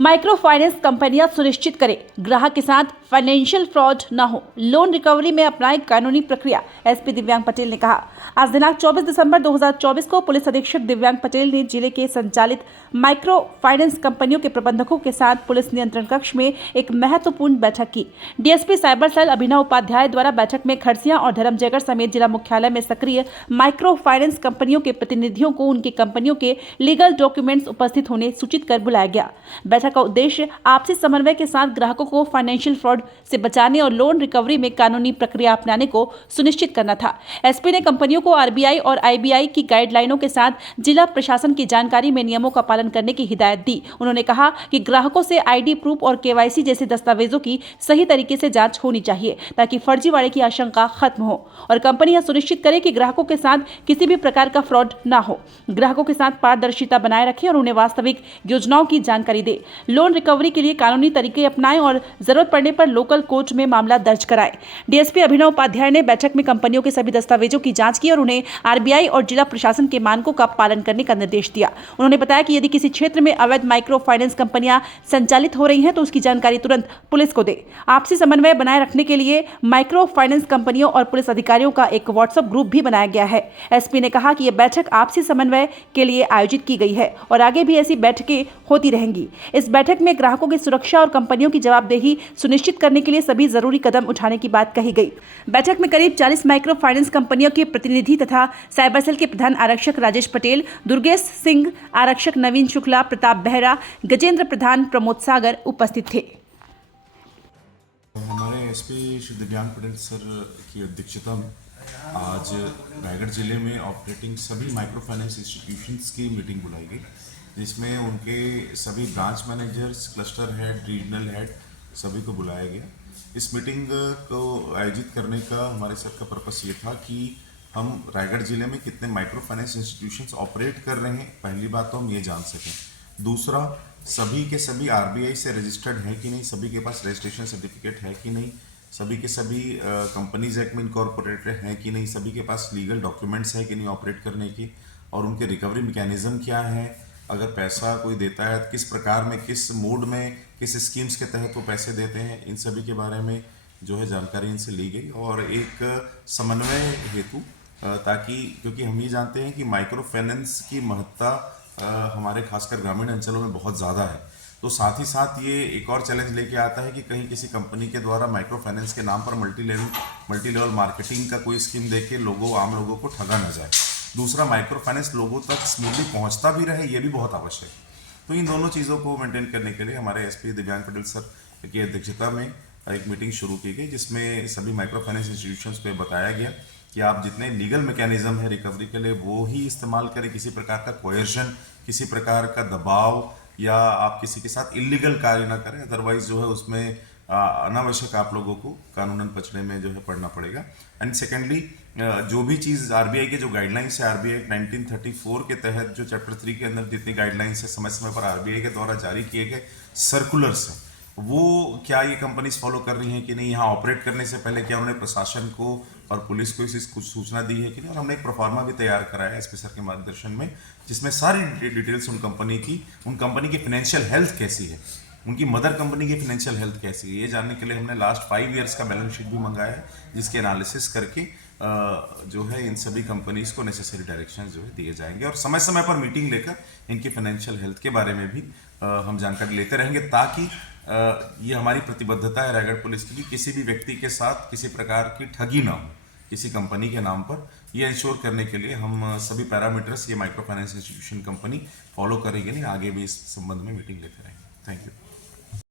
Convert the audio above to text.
Micro finance कंपनियां सुनिश्चित करें ग्राहक के साथ फाइनेंशियल फ्रॉड न हो, लोन रिकवरी में अपनाएं कानूनी प्रक्रिया। एसपी दिव्यांग पटेल ने कहा। आज दिनांक 24 दिसंबर 2024 को पुलिस अधीक्षक दिव्यांग पटेल ने जिले के संचालित माइक्रो फाइनेंस कंपनियों के प्रबंधकों के साथ पुलिस नियंत्रण कक्ष में एक महत्वपूर्ण बैठक की। डीएसपी साइबर सेल अभिनव उपाध्याय द्वारा बैठक में खरसिया और धर्मजयगढ़ समेत जिला मुख्यालय में सक्रिय माइक्रो फाइनेंस कंपनियों के प्रतिनिधियों को उनकी कंपनियों के लीगल डॉक्यूमेंट्स उपस्थित होने सूचित कर बुलाया गया। बैठक का उद्देश्य आपसी समन्वय के साथ ग्राहकों को फाइनेंशियल फ्रॉड से बचाने और लोन रिकवरी में कानूनी प्रक्रिया अपनाने को सुनिश्चित करना था। एसपी ने कंपनियों को आरबीआई और आईबीआई की गाइडलाइनों के साथ जिला प्रशासन की जानकारी में नियमों का पालन करने की हिदायत दी। उन्होंने कहा कि ग्राहकों से आईडी प्रूफ और केवाईसी जैसे दस्तावेजों की सही तरीके से जांच होनी चाहिए ताकि फर्जीवाड़े की आशंका खत्म हो और कंपनी यह सुनिश्चित करे कि ग्राहकों के साथ किसी भी प्रकार का फ्रॉड न हो। ग्राहकों के साथ पारदर्शिता बनाए रखें और उन्हें वास्तविक योजनाओं की जानकारी दे। लोन रिकवरी के लिए कानूनी तरीके अपनाएं और जरूरत पड़ने पर लोकल कोर्ट में मामला दर्ज कराएं। डीएसपी अभिनव उपाध्याय ने बैठक में कंपनियों के सभी दस्तावेजों की जांच की और उन्हें आरबीआई और जिला प्रशासन के मानकों का पालन करने का निर्देश दिया। उन्होंने बताया कि यदि किसी क्षेत्र में अवैध माइक्रो फाइनेंस कंपनियां संचालित हो रही हैं तो उसकी जानकारी तुरंत पुलिस को दे। आपसी समन्वय बनाए रखने के लिए माइक्रो फाइनेंस कंपनियों और पुलिस अधिकारियों का एक व्हाट्सएप ग्रुप भी बनाया गया है। एसपी ने कहा कि यह बैठक आपसी समन्वय के लिए आयोजित की गई है और आगे भी ऐसी बैठकें होती रहेंगी। इस बैठक में ग्राहकों की सुरक्षा और कंपनियों की जवाबदेही सुनिश्चित करने के लिए सभी जरूरी कदम उठाने की बात कही गई। बैठक में करीब 40 माइक्रो फाइनेंस कंपनियों के प्रतिनिधि तथा साइबर सेल के प्रधान आरक्षक राजेश पटेल, दुर्गेश सिंह, आरक्षक नवीन शुक्ला, प्रताप बेहरा, गजेंद्र प्रधान, प्रमोद सागर उपस्थित थे। हमारे एसपी श्री दिव्यांग पटेल सर की अध्यक्षता में आज रायगढ़ जिले में ऑपरेटिंग सभी माइक्रो फाइनेंस इंस्टीट्यूशंस की मीटिंग बुलाई गई, जिसमें उनके सभी branch managers, cluster head, regional head सभी को बुलाया गया। इस मीटिंग को आयोजित करने का हमारे सर का पर्पस ये था कि हम रायगढ़ जिले में कितने माइक्रो फाइनेंस इंस्टीट्यूशंस ऑपरेट कर रहे हैं, पहली बात तो हम ये जान सकें। दूसरा, सभी के सभी आरबीआई से रजिस्टर्ड हैं कि नहीं, सभी के पास रजिस्ट्रेशन सर्टिफिकेट है कि नहीं, सभी के सभी कंपनीज एक्ट में इनकॉर्पोरेटेड हैं कि नहीं, सभी के पास लीगल डॉक्यूमेंट्स है कि नहीं ऑपरेट करने की, और उनके रिकवरी मैकेनिज्म क्या है, अगर पैसा कोई देता है किस प्रकार में, किस मोड में, किस स्कीम्स के तहत वो पैसे देते हैं, इन सभी के बारे में जो है जानकारी इनसे ली गई। और एक समन्वय हेतु, ताकि क्योंकि हम ये जानते हैं कि माइक्रो फाइनेंस की महत्ता हमारे खासकर ग्रामीण अंचलों में बहुत ज़्यादा है, तो साथ ही साथ ये एक और चैलेंज लेके आता है कि कहीं किसी कंपनी के द्वारा माइक्रो फाइनेंस के नाम पर मल्टी लेवल मार्केटिंग का कोई स्कीम देके आम लोगों को ठगा न जाए। दूसरा, माइक्रो फाइनेंस लोगों तक स्मूथली पहुंचता भी रहे, ये भी बहुत आवश्यक है। तो इन दोनों चीज़ों को मेंटेन करने के लिए हमारे एसपी दिव्यांग पटेल सर की अध्यक्षता में एक मीटिंग शुरू की गई, जिसमें सभी माइक्रो फाइनेंस इंस्टीट्यूशंस पे बताया गया कि आप जितने लीगल मैकेनिज्म है रिकवरी के लिए वो ही इस्तेमाल करें, किसी प्रकार का कोयर्शन, किसी प्रकार का दबाव या आप किसी के साथ इलीगल कार्य ना करें, अदरवाइज जो है उसमें अनावश्यक आप लोगों को कानूनन पचड़े में जो है पड़ना पड़ेगा। एंड सेकेंडली, जो भी चीज़ आरबीआई के जो गाइडलाइंस है, आरबीआई 1934 के तहत जो चैप्टर 3 के अंदर जितनी गाइडलाइंस है समय समय पर आरबीआई के द्वारा जारी किए गए सर्कुलर्स हैं, वो क्या ये कंपनीज फॉलो कर रही हैं कि नहीं, यहाँ ऑपरेट करने से पहले क्या उन्होंने प्रशासन को और पुलिस को इस कुछ सूचना दी है कि नहीं। और हमने एक प्रोफार्मा भी तैयार कराया है एसपी सर के मार्गदर्शन में, जिसमें सारी डिटेल्स उन कंपनी की फाइनेंशियल हेल्थ कैसी है, उनकी मदर कंपनी की फाइनेंशियल हेल्थ कैसी है, ये जानने के लिए हमने लास्ट 5 ईयर्स का बैलेंस शीट भी मंगाया है, जिसके एनालिसिस करके जो है इन सभी कंपनीज को नेसेसरी डायरेक्शंस जो है दिए जाएंगे। और समय समय पर मीटिंग लेकर इनकी फाइनेंशियल हेल्थ के बारे में भी हम जानकारी लेते रहेंगे, ताकि ये हमारी प्रतिबद्धता है रायगढ़ पुलिस की, किसी भी व्यक्ति के साथ किसी प्रकार की ठगी ना हो किसी कंपनी के नाम पर। ये इंश्योर करने के लिए हम सभी पैरामीटर्स ये micro finance institution company follow करेगी नहीं, आगे भी इस संबंध में मीटिंग लेते रहेंगे। Thank you.